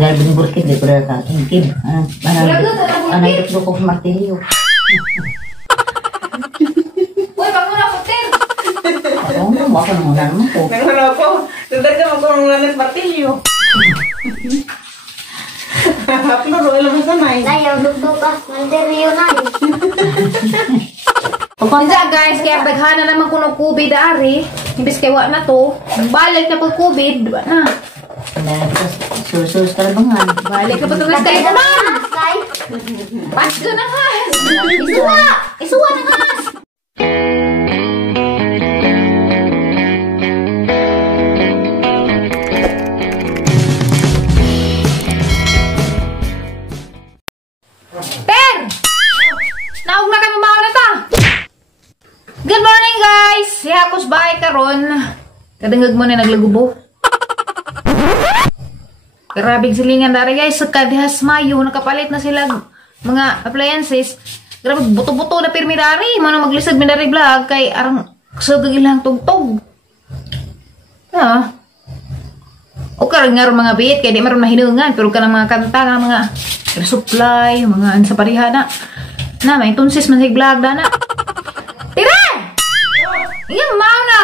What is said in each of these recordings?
Dahil binburkit, di ko na kakingkib. Anang ito ko martilyo. Uy, bang muna po, Ter! Ako naman ko. Nanguna ako. Tundad ka magkulungan ng martilyo. Pluro, alam mo sanay. Ayaw, dugdug ka. Martilyo na eh. Kaya guys, kaya daghana naman ko ng COVID ari. Imbis kaya wa na to. Balik na pag COVID, diba na? Sus kalabangan. Balik na pa ito guys, kayo naman! Pas ka na guys! Isuwa! Isuwa na guys! Ter! Naog na kami mga na ta! Good morning guys! Si Hakos bahay karon. Kadangag mo na naglagubo. Grabing silingan dari guys. Sa kadihas Mayo, nakapalit na sila mga appliances. Grabe, buto-buto na pirmi dari. Mana maglisag mi dari vlog kay arang sagag ilang tugtog. Ah. O karon nga mga bit kay di maron mahinungan pero kanang mga kanta nga mga supply, mga sa parihana. Na may tunsis man sig vlog dana. Tira! Iyang mao na.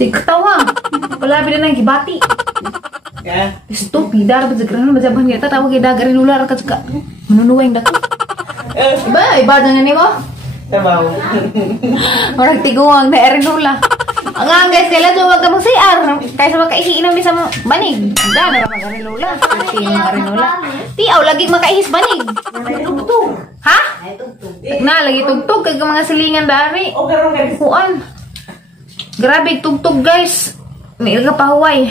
Si katawa. Wala na ng gibati. Ya. Estupida, dapat segera bajaban kita tahu kita garin ular ka suka menunuwing dako. Iba na ni mo. Tabaw. Orang tiguang na erin ula. Ang guys, kailan duwag ka mong CR. Kaysa makaisiinom din sa banig. Gana ra magarin ula. Ti magarin ula. Tiaw lagi makaihis banig. Ha? Na lagi tugtog kay mga silingan dari. O karon guys. Kuan. Grabe tugtog guys. May ka pahuway.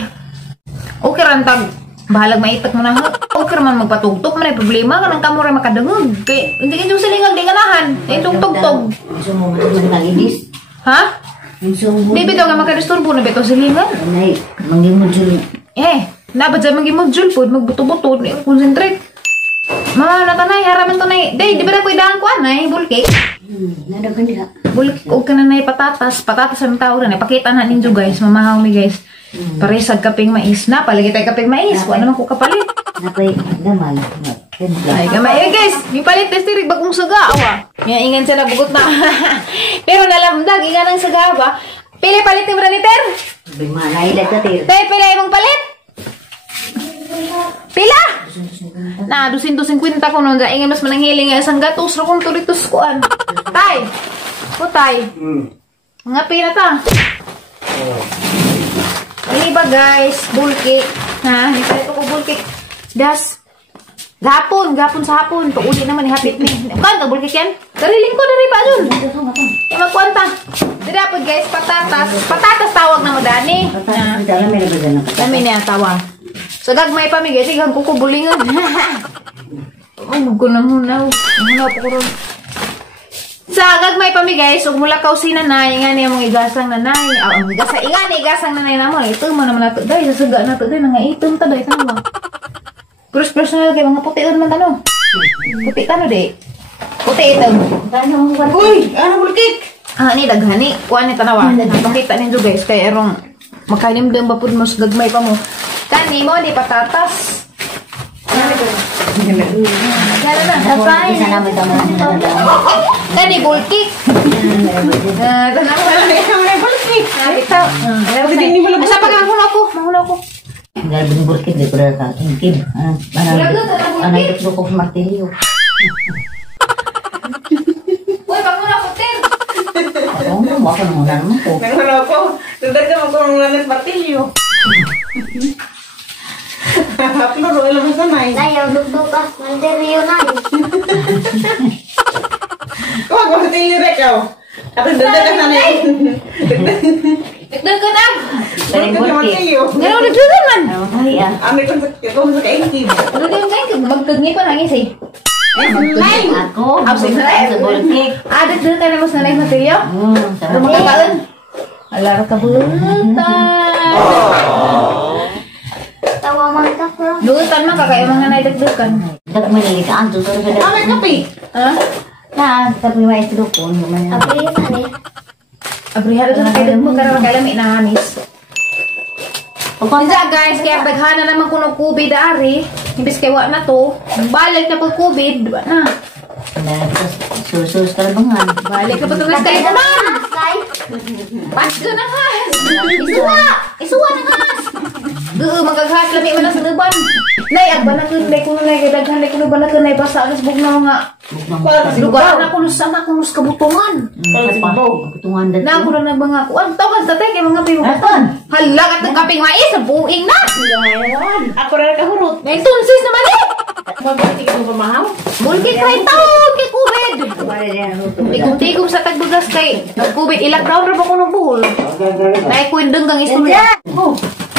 Okay rantag. Bahalag maitak mo na. Okay man magpatugtog. May problema ka ng kamura makadangog. Kaya hindi ka yung silingag di ganahan. Ay tugtog-tog. Gusto mo magkagidis? Ha? Di bito nga makadisturbo na bito silingan. Ay, manggimudjul. Dapat dyan mag-imodjul po. Magbuto-buto. Concentrate. Mga natanay. Haraman to na. Day, di ba na ko idaan ko anay? Bulkik. Nadagan diha. Bulkik. Huwag ka na na patatas. Patatas ang tao na. Pakita na ninyo guys. Mamahaw mi guys. Paresag kaping mais na. Palagi tayo kaping mais. Wala naman ko kapalit. Napay gamay. Ay, gamay. Guys, may palit testirig bagong saga. Awa. Nga ingan siya na bugot na. Pero nalamdag. Ingan ang saga ba? Pili palit ni Braniter. Bimanay dagkatir. Tayo pila imong palit. Pila? Na, 250 ko nun. Ingan mas mananghiling nga isang gatos. Rakong tulitos kuan. Tay. O tay. Mga pila ta. Ano ba guys? Bulkik. Ha? Hindi ko bulkik. Das. Gapon sa hapon. Tuuli naman ihapit ni. Kan ka bulkik yan? Kariling ko dari pa dun. E magkwanta. Dira po guys, patatas. Patatas tawag na mo dani. Dami niya tawag. Sa gagmay pa mi guys, igang kuko bulingan. Ano ko nang hunaw. Hunaw po ko ron. Sa gagmay pa mi guys, ug mula kausin nanay nga niya mong igasang nanay. Ang igasang nanay na mo. Ito mo naman nato dai sa suga nato dai nga itom ta dai tanawa. Cross personal kay mga puti man tano. Puti tano di. Puti itom. Uy, ano bulkik? Ni daghani kuan ni tanawa. Pakita ninyo guys kay erong makalimdam ba pud mo sa gagmay pa mo. Kani mo di patatas. Kani bulkik. Asa pa ka mahula ko. Dahil binburkit, di ko na kakingkib. Anang ito ko martilyo. Uy, bang muna po, Ter! Ako naman ko. Nanguna ako. Tundad ka magkulungan ng martilyo. Pluro, alam mo sanay. Ayaw, dugdug ka. Martilyo na eh. Kung martilyo rin ka. At tundad ka sanay. Dagdag ka na! Tundad ka martilyo. Ganun, dagdagan man! Ay, Ano kung sa kaingkib. Ano din kayo? Magkagni pa nangis eh. ako. Absent na rin. Sa bulkik. Dagdag ka na mas nanay matilyo? Ano Sarap. makakaon? Alara ka butan. Tawa man ka bro. Lutan man kakaya mga naidagdagan. Nagmalikaan to. May kape. Ha? Tapi may ito ko. Abri yan eh. Abrihado to na kayo mo karang kalami na hanis. Kaya guys, kaya daghana naman ko ng COVID ari. Imbis kay wa na to. Balik na pag COVID, ba na. Sus talabangan. Balik na pag tugas kayo naman. Pasko na has. Isuwa na has. Magaghas lami man ang sanuban. Nay, agba na kun nay kuno nay daghan nay kuno ba na kun nay basa alas bug na nga. Lugar na kuno sama kuno sa kabutungan. Kabutungan dati. Na kuno na mga kuan tawas tatay kay mga pimo katon. Hala kat kaping mais sa buing na. Ako rin kahurot. May tunsis naman eh. Magbalik ka mo pamahaw? Bulkit kay taon kay COVID. Tigom-tigom sa tagbugas kay COVID i-lockdown ra ba kuno buhol. Nay kuindeng kang istorya.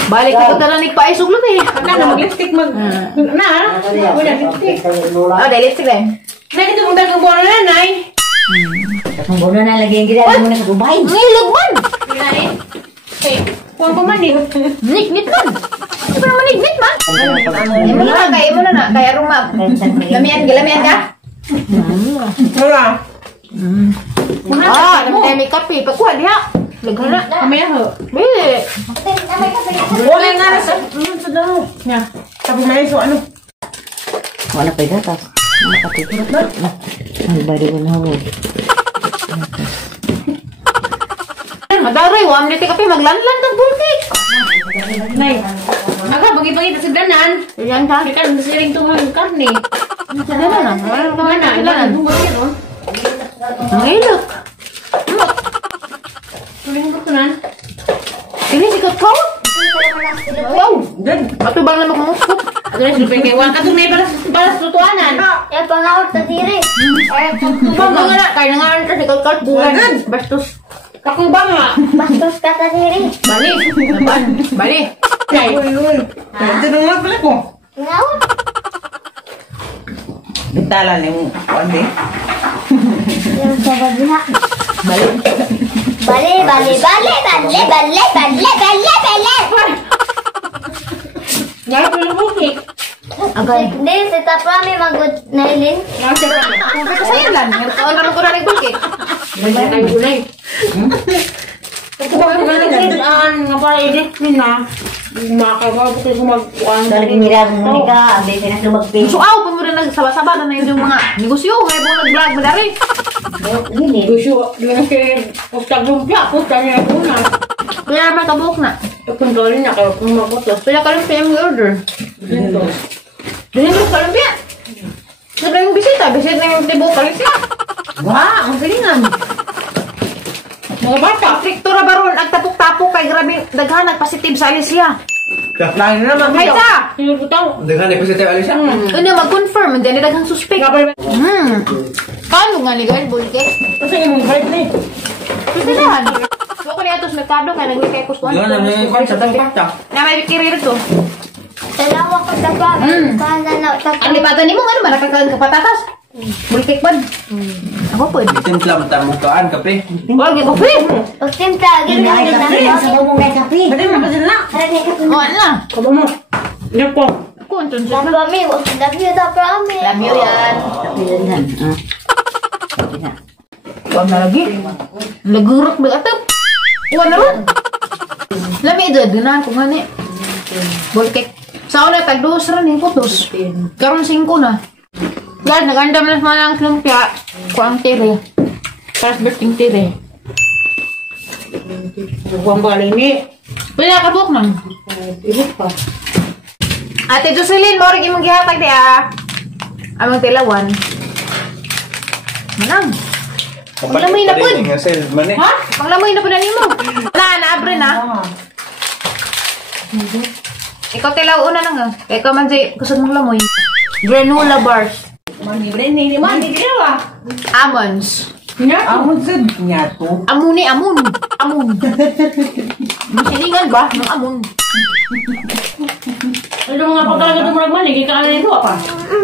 Balik na pagkalanig pa ay suglot eh. Na, mag-lipstick na. Wala lipstick. Oh, dahil lipstick rin. Nakita mong dagang buwan na, Nay. Kung bono na lagi ang ginagawa mo na sa Dubai. Ngilog man! Nay. Okay, huwag pa man eh. Nit-nit man! Ito pa naman nit-nit man! Imo na na, kaya imo na na. Kaya rumab. Lamian ka? Wala. Lamian may kape. Pagkuha diha. Laghan na. Kamaya ho. Bili. Wala nga na sa daro. Nga. Tapos may so ano. Wala pa gatas. Nakatutulog na. Ang bari ko na ho. Madaray, wam niti kape. Maglanlan ng bulkik. Nay. Aga, bagi-bagi sa danan. Yan ka. Kan siring tuhang karne. Sa danan na. Kamana, ilan ang yan, oh. Ngilog. Tuling ko tunan. Ini sikat kau? Wow. Matubang na magmuskot. Adres lupa kay wang katong may balas tutuanan. Ya pangawat ta dire. Tubang nga na. Kaya nga ang sikat buwan. Bastos. Kakubang nga. Bastos ka ta dire. Bali. Bali. Nay. Ito nung mga pala ko. Ngawat. Bitalan yung kuwande. Yang sabar diha. Bali. Bale. Ngay ko yung bukik. Agay. Hindi, si Taprami magod nailin. Ngay siya pa. Kung kasayan lang. Ngayon naman ko na nagulkit. Ngay kayo gulay. Ito ba kung nagkitaan nga para edit min na. Makakawa ko kayo mag-uwan. Talagang nirang mo ka. Ang dito na lumagpin. So, aw, pag mo rin nagsaba-saba na yung mga negosyo. Ngayon mo nag-vlog mo na rin. Gini. Gusto, yung kay Pustag Lumpia, Pustag niya ko na. Kaya naman kabuok na. Kontrolin na kayo kung makutos. Kaya ka rin yung order. Dahil mo ka lumpia. Sabi yung bisita. Bisita na yung tibo kalisya. Wah, ang galingan. Mga bata. Friktura baron. Ang tapok-tapok kay grabe. Daghan nagpositive sa alisya. Lain na naman. Hay ta! Sino ko tao? Dengan positif Alisa. Ano mag-confirm. Hindi na daghang suspect. Paano nga ni Girl Bulkit? Kasi yung mga balik na eh. Pagkadahan. Huwag ko niya ito sa merkado. Kaya nag-wikay ko sa Jangan namanya kau sedang fakta. Na may bikiri ito. Dalawa ko Taprami. Kana na Ang Taprami. lipatan ni mo nga naman. Nakakalan ka patatas. Bulkik ba? Ako po. Tim telah mentamukaan kape. Wag ko po. Pagtimpla, Ay, kape. Sa bumong na kape. Pwede mo kasi na. O, ano na? Kaba mo. Yan po. Kunton siya. Taprami, love you Taprami. Love you yan. Kape lang yan. Huwag na lagi. Lagurok ba atap? Huwag na ron. Lami ito. Dunan ko nga ni. Bulkik. Sa una, tag-2 rin yung putos. Karoon 5 na. Guys, nagandam na mga lang lumpia. Kuang tire. Tapos berting tire. Buwang bali ni. Wala ka buhok nang. Ibig pa. Ate Jocelyn, mo rin imong gihatag di amang tilawan. Manang. Panglamoy na po. Ha? Panglamoy na po na nimo. Naabre na. Ikaw tilaw una lang. Ikaw man si kusog mong lamoy. Granola bars. Manibre ni man di ginawa. Almonds. Amon sad niya to. Amun. Amun. Masilingan ba? Nung amun. Ano mga pagkalaga ito mo nagmani? Kaya ka nito apa?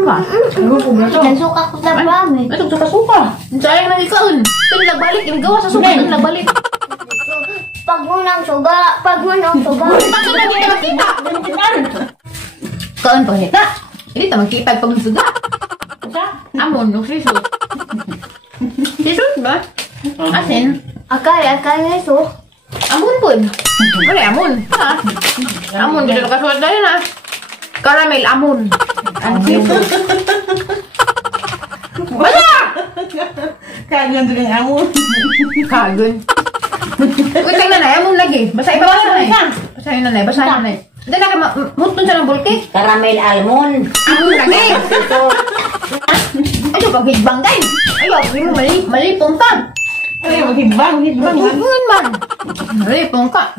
Ba? Ano po ba ito? Nasuka ko Taprami. Ito, suka-suka. Sayang nang ikaon. Ito nagbalik. Yung gawa sa suka. Ito nagbalik. Pagmunang suga. Bakit na hindi makita? Kaon pa nita. Hindi ta magkita pag suga. Amon, no sisot. Sisot ba? Asin. Akay, niso. Amon po. Wala, amon. Ha? Amon, dito nakasulat na yun Caramel, amon. Bala! Kagan din ang amon. Kagun. Uy, tingnan na, amon lagi. Basahin ba na eh. Basahin na eh. Hindi na, mutun siya ng bulkik. Caramel almond. Amon lagi. Ayo, paghidbang guys. Ayo, malipong ka. Ay, maghibang. Maghidbang man. Malipong ka.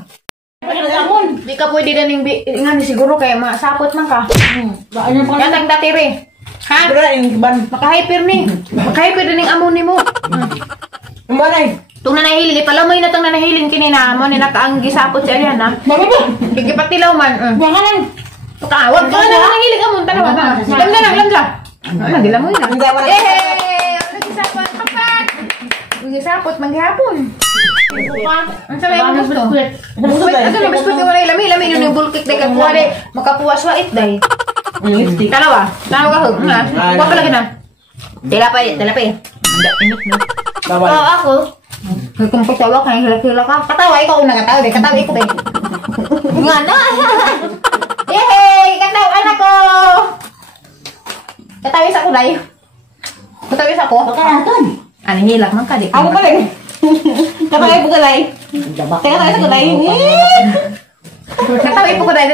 Amon. Di ka pwede na nga ni siguro kaya masapot man ka. Baan yung Yan ang tatiri. Ha? Bra, yung ban. Makahyper ni. Makahyper din ang amon ni mo. Yung banay. Itong nanahilin, palamoy na itong nanahilin kinina mo, ni nakaang gisapot si Ariana. Mababa. Kikipatilaw man. Bangalan. Tukawag ka na nanahilin amon, tanawa na. Lamla. Nagilamoy na. Hindi, wala. Ang nagisapot, kapat. Nagisapot, maghapon. Ang sabi mo gusto? Ito na, biskuit yung wala lami yun yung bulkik na kakuha de. Makapuwas wa itday. Lipstick. Dalawa ka hug. Huwag ka lagi na. Tila pa eh. Init no. Bawal. Oo, ako. Kung pagtawa ka, hila ka. Katawa, ikaw una katawa. Katawa, ikaw eh. Nga na. Yehey! Katawa, anak ko! Katawis ako, day. Katawis ako. Baka natin. Ano, hilak man ka, di. Ako pala eh. Kapag po galay. Dabak. Teka tayo sa galay. Katawa, ipo ko, day.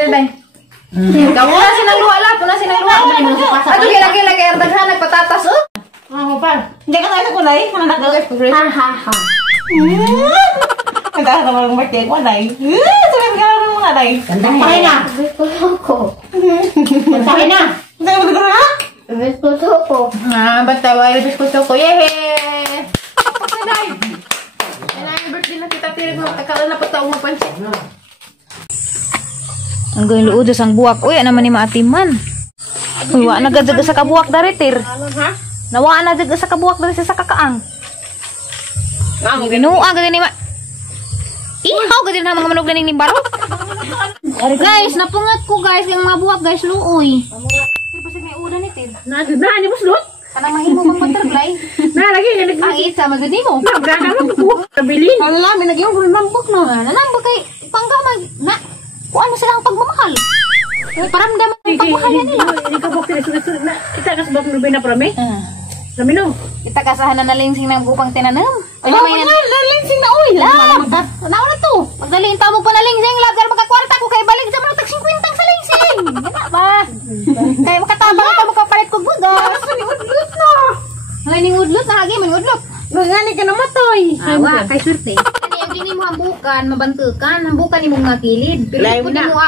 Ikaw muna sinangluwa lang. Puna sinangluwa. Ato, kila daghan, nagpatatas, oh. Ako pa. Hindi ka tayo sa galay. Kananak na guys. Ha, ha, ha. Kanta ka naman ng birthday ko, Nay. Sabi ka naman mga Nay. Kantahin na. Biskuto ko. Kantahin na. Hindi ka magiging na? Biskuto ko. Basta, wala biskuto ko. Yehey! Day. Yan ang birthday na tita Pirig mo. Kakala na pataong mapansin. Ang gawin luudos ang buwak. Uy, naman ni maatiman. Uy, wala nagadaga sa kabuwak daritir. Nawaan na daga sa kabuwak dari sa kakaang. Ginuang gani ni ma. Ihaw gani na mga manok ganing ni barok. Guys, napungat ko guys yung mga buwak guys luoy. Pero pasig may ulan ni Ted. Nagdaan ni mo slot. Kanang mahimo mang butterfly. Lagi na nag. Ang isa magadi mo. Nagdaan mo ko. Nabilin. Wala, may nagyong nambok na. Nanambok kay panggamag na. Kuan mo silang pagmamahal. Paramdam ang pagmamahal nila. Hindi ka bukti na. Kita ka sa bakit nubay na parami? Kami no. Kita kasahan na nalingsing ng upang tinanam. Ay, nalingsing na oil. Nauna to. Magdaliin ta mo pa nalingsing. Lagar magkakwarta ko kay balik sa mga tag 50 sa lingsing. Gana ba? Kaya makatabang ka makapalit ko bugas. Ano ni udlot na? Ngayon yung udlot na hagi man udlot. Ngani ka namatoy. Awa, kay swerte. Ano yung kini mo hambukan, mabantukan, hambukan ni mong mga kilid. Pero Layo kung na. di mo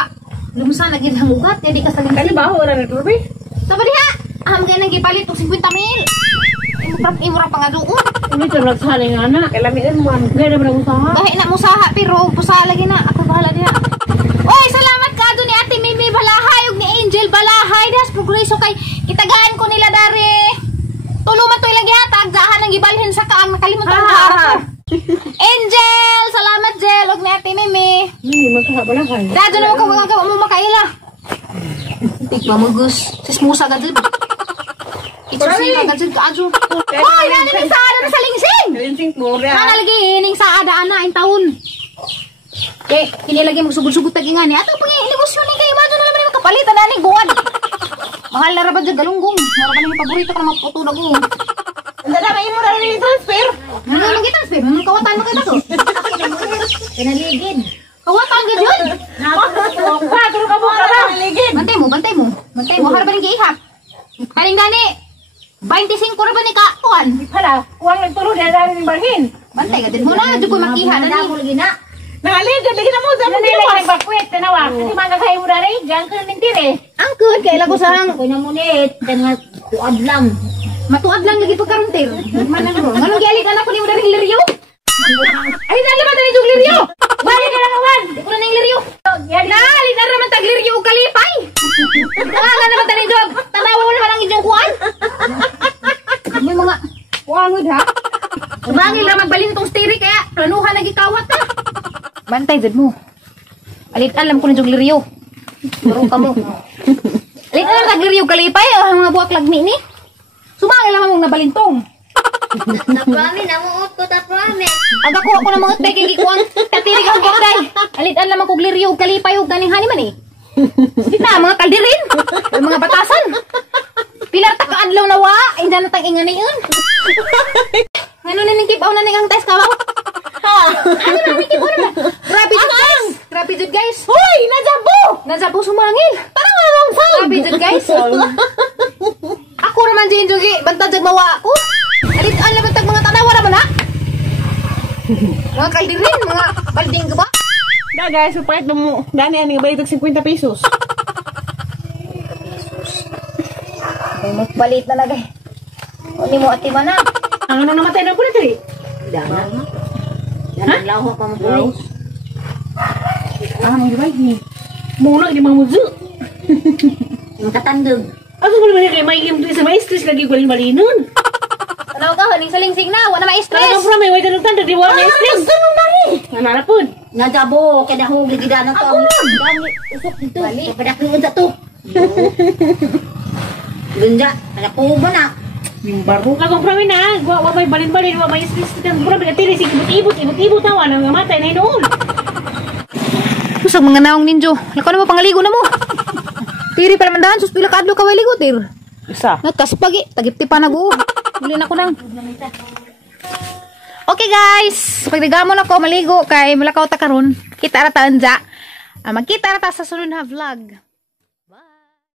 lumusan naging hangugat, hindi ka sa lingsing. Kani ba wala na tuloy? Sabi diha, aham ka nang gipalit og 50 mil. Imura pa nga doon. Hindi ka nagsaling anak. Kalamian mo. Gaya na usaha. Kahit na musaha, pero pusaha lagi na. Ako bahala diha. Oy, salamat ka doon ni Ate Mimi Balahay ug ni Angel Balahay. Das progreso kay kitagaan ko nila dari. Tuluman to ilang gihatag, dahan ang gibalhin sa kaang nakalimutan ko araw ko. Angel, salamat Jel ug ni Ate Mimi. Hindi magkakabala kayo. Dado na mo makaila. Tikwa mo gus. Sismusa ka dun. Itsusila ka dun ka adyo. Hoy, naninig sa ada na sa lingsing! Lingsing mo rin. Nanalagi, ining sa ada ana in taon. Eh, kinilagay mo sugod-sugod tag ingani. Ato pang negosyo ni kay Imado na naman yung kapalitan na ni guwan. Mahal na rabad dyan galunggong. Naraban yung paborito ka na maputo na gong. Hindi na may mo na rin transfer. Ano nang gitransfer? Anong kawatan mo kita to? Pinaligid. Kawatan ka dyan? Pero ka mo ka na. Bantay mo. Bantay mo. Harap rin giihap. Kaling gani. 25 ra ba ni kakuan? Hala, huwag nagtulog na dahil ng barhin. Bantay ka din mo na. Di ko makiha na ni. Lagi na. Nangaligad, lagi na mo. Dami Hindi ginawa. lang nagbakwit, tanawa. Kasi magkakayo mo na rin. Diyan ka namin eh. Ang good kay lago sang. Kunya mo nit. Dengan tuad lang. Matuad lang lagi pagkaruntir. Manong gialik anak ko ni mo na ring liryo. Ay, dali ba tani jug liryo? Wali ka lang awan. Di ko na ning liryo. Dali na raman tag liryo ug kalipay. Nga naman tani jug. Tanawa mo naman ang inyong kuan. May mga wangod ha. Bangil ra magbalin tong stiri kaya planuhan lagi kawat ha. Bantay jud mo. Alit alam ko na jug liryo. Baro ka mo. Alit alam tag liryo kalipay ang mga buwak lagmi ni. Sumangil naman mong nabalintong. Taprami, namuot ko taprami. Aga ko ako na mga tay kay gikuan. Tatiri ka ko day. Alitan lamang kog liryo ug kalipay ug ganing hani man eh. Kita mga kaldirin. Mga batasan. Pilar ta ka adlaw na wa, inda na tang inganayon. Ano na ning kibaw na ning ang test kabaw? Ha. Ano na ning kibaw na? Grabe jud guys. Grabe jud guys. Hoy, najabo. Najabo sumangil. Parang wala sound. Grabe jud guys. Ako raman din jogi, bantad jag mawa ako. Alitan lamang tag mga tanawa ra man ha. Mga kaldirin, mga kalding ka ba? Da guys, supayat mo. Gani ani balik 50 pesos. Ay, magpalit na lagay. Uni mo ati man na. Ang ano namatay na po na diri? Dana. Dana lawa pa mo pulis. Ah, mo gibay ni. Muna di mamuzu. Yung katandog. Ako ko naman kay may imtu sa may stress lagi ko balinon. Tanaw ka, haning saling-sing na. Wala na Ano stress. pra may way tanong tanda di wala stress. Ganun na eh. Nga na pud. Nadabo, kaya hugli gida na to. Dami, usok dito. Kapadak nung to. Ganda, anak ko ba na? Yung barbo kagong pra na. Wa may balin-balin, wa may stress kitang pra bigatiri sige ibot tawa nang matay na inoon. Pusag mga naong ninjo. Lako na mo pangaligo na mo. Tiri pa naman dahan. Sus pila ka adlaw ka ligo, tir. Isa. Nagkaspagi. Tagipti pa nag-u. Huli na ko nang. Okay guys. Pagdagamon ako maligo kay mulakaw ta karon. Kita ra ta anja. Magkita ra ta sa sunod na vlog.